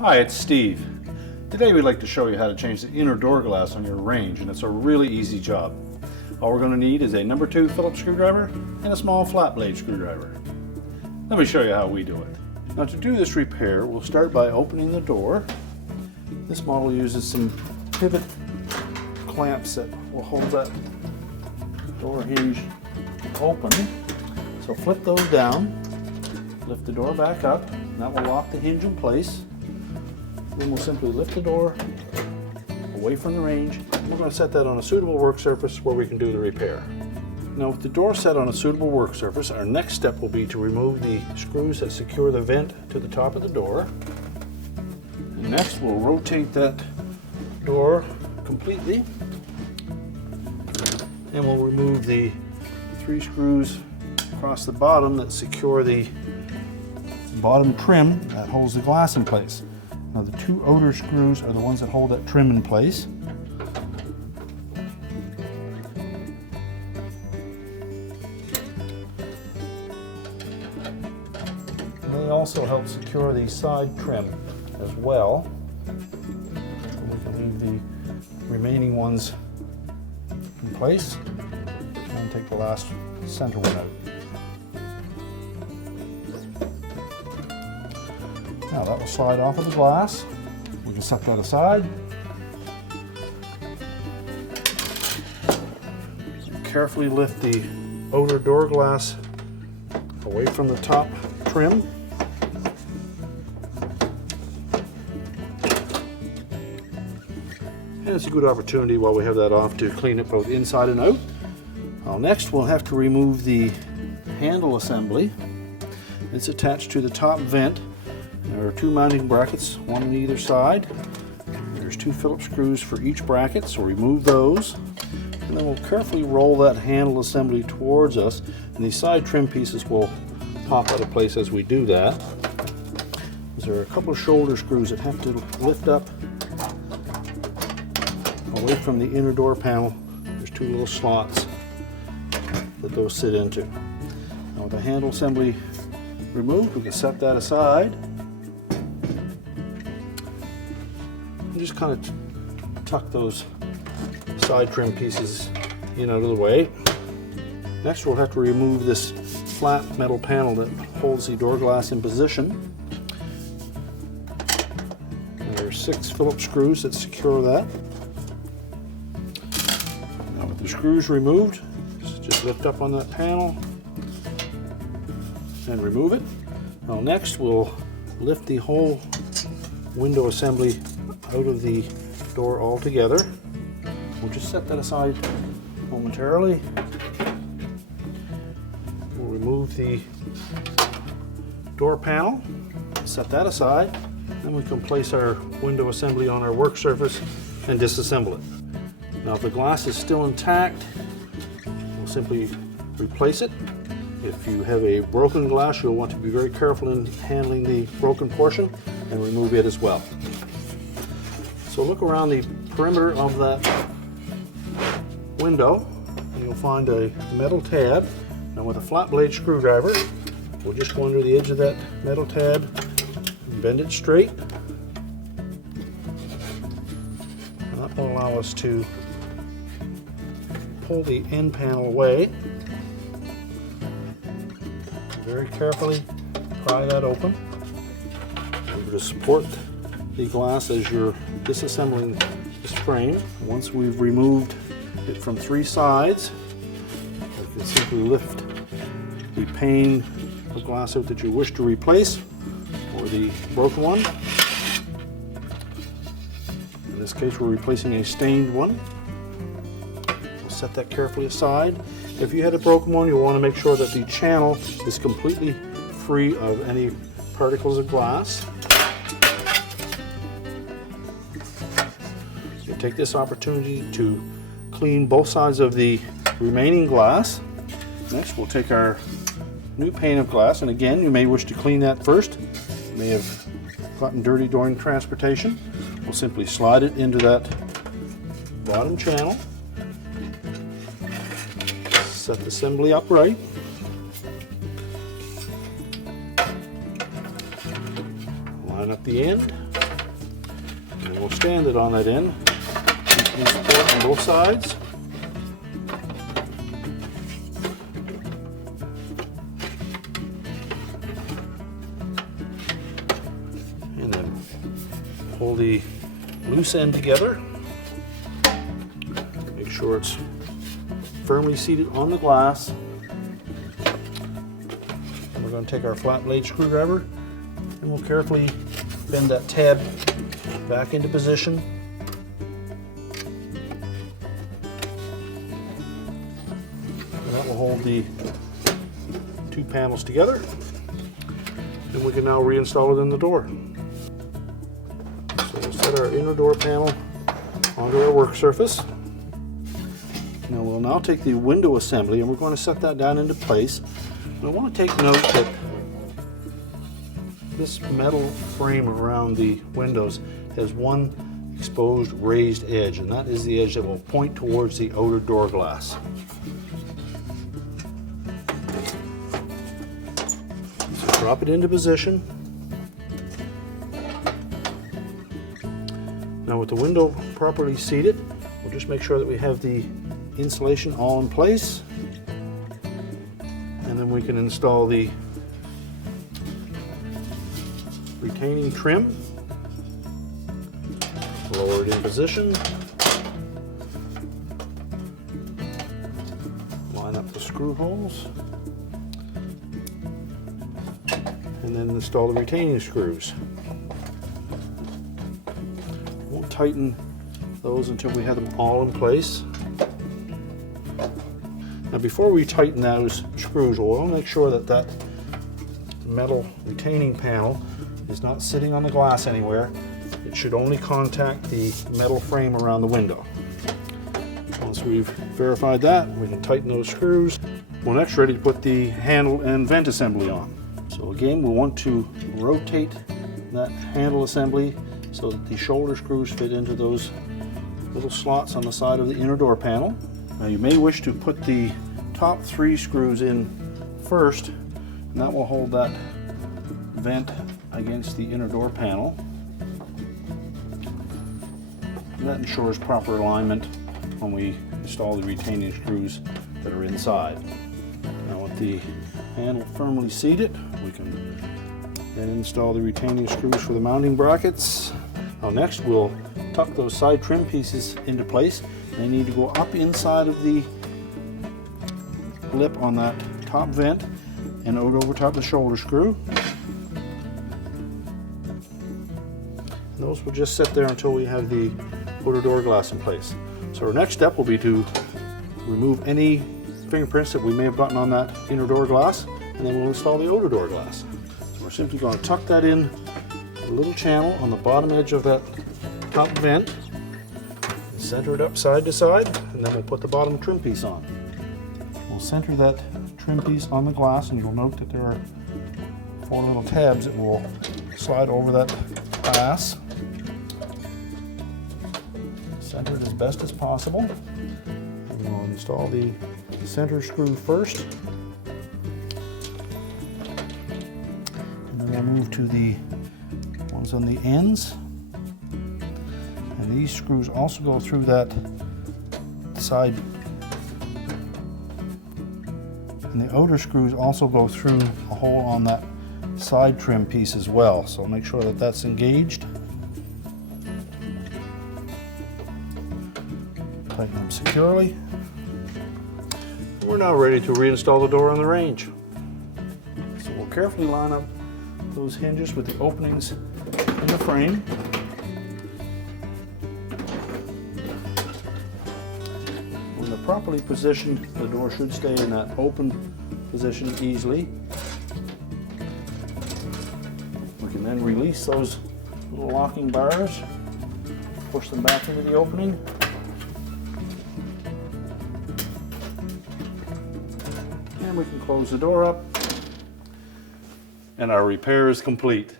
Hi, it's Steve. Today we'd like to show you how to change the inner door glass on your range, and it's a really easy job. All we're going to need is a number 2 Phillips screwdriver and a small flat blade screwdriver. Let me show you how we do it. Now to do this repair, we'll start by opening the door. This model uses some pivot clamps that will hold that door hinge open. So flip those down, lift the door back up, and that will lock the hinge in place. Then we'll simply lift the door away from the range. We're going to set that on a suitable work surface where we can do the repair. Now with the door set on a suitable work surface, our next step will be to remove the screws that secure the vent to the top of the door. And next we'll rotate that door completely, and we'll remove the 3 screws across the bottom that secure the bottom trim that holds the glass in place. Now the 2 outer screws are the ones that hold that trim in place. And they also help secure the side trim as well. So we can leave the remaining ones in place and take the last center one out. Now that will slide off of the glass. We can set that aside. Carefully lift the outer door glass away from the top trim. And it's a good opportunity while we have that off to clean it both inside and out. Now next we'll have to remove the handle assembly. It's attached to the top vent. There are 2 mounting brackets, one on either side. There's 2 Phillips screws for each bracket, so remove those. And then we'll carefully roll that handle assembly towards us, and these side trim pieces will pop out of place as we do that. There are a couple of shoulder screws that have to lift up away from the inner door panel. There's 2 little slots that those sit into. Now with the handle assembly removed, we can set that aside. Just kind of tuck those side trim pieces in out of the way. Next we'll have to remove this flat metal panel that holds the door glass in position. And there are 6 Phillips screws that secure that. Now with the screws removed, just lift up on that panel and remove it. Now next we'll lift the whole window assembly out of the door altogether. We'll just set that aside momentarily. We'll remove the door panel, set that aside, then we can place our window assembly on our work surface and disassemble it. Now if the glass is still intact, we'll simply replace it. If you have a broken glass, you'll want to be very careful in handling the broken portion and remove it as well. So look around the perimeter of that window and you'll find a metal tab. Now with a flat blade screwdriver, we'll just go under the edge of that metal tab and bend it straight. And that will allow us to pull the end panel away. Very carefully pry that open. Able to support the glass as you're disassembling this frame. Once we've removed it from 3 sides, you can simply lift the pane of glass out that you wish to replace, or the broken one. In this case we're replacing a stained one. We'll set that carefully aside. If you had a broken one, you'll want to make sure that the channel is completely free of any particles of glass. You take this opportunity to clean both sides of the remaining glass. Next we'll take our new pane of glass, and again you may wish to clean that first. You may have gotten dirty during transportation. We'll simply slide it into that bottom channel. Set the assembly upright. Line up the end. And we'll stand it on that end. Keep support on both sides. And then pull the loose end together. Make sure it's firmly seated on the glass. And we're going to take our flat blade screwdriver and we'll carefully bend that tab back into position. And that will hold the two panels together. And we can now reinstall it in the door. So we'll set our inner door panel onto our work surface. Now we'll now take the window assembly and we're going to set that down into place. And I want to take note that this metal frame around the windows has one exposed raised edge, and that is the edge that will point towards the outer door glass. So drop it into position. Now with the window properly seated, we'll just make sure that we have the insulation all in place, and then we can install the retaining trim. Lower it in position. Line up the screw holes. And then install the retaining screws. We'll tighten those until we have them all in place. Now before we tighten those screws, we'll make sure that that metal retaining panel is not sitting on the glass anywhere. It should only contact the metal frame around the window. Once we've verified that, we can tighten those screws. We're next ready to put the handle and vent assembly on. So again, we want to rotate that handle assembly so that the shoulder screws fit into those little slots on the side of the inner door panel. Now you may wish to put the top 3 screws in first, and that will hold that vent against the inner door panel. And that ensures proper alignment when we install the retaining screws that are inside. Now with the handle firmly seated, we can then install the retaining screws for the mounting brackets. Now next we'll tuck those side trim pieces into place. They need to go up inside of the lip on that top vent and out over top of the shoulder screw. And those will just sit there until we have the outer door glass in place. So our next step will be to remove any fingerprints that we may have gotten on that inner door glass, and then we'll install the outer door glass. So we're simply going to tuck that in a little channel on the bottom edge of that top vent, center it up side to side, and then we'll put the bottom trim piece on. We'll center that trim piece on the glass, and you'll note that there are 4 little tabs that will slide over that glass. Center it as best as possible. And we'll install the center screw first. And then we'll move to the ones on the ends. And these screws also go through that side. And the outer screws also go through a hole on that side trim piece as well. So make sure that that's engaged. Tighten them securely. We're now ready to reinstall the door on the range. So we'll carefully line up those hinges with the openings in the frame. When they're properly positioned, the door should stay in that open position easily. We can then release those little locking bars, push them back into the opening. And we can close the door up, and our repair is complete.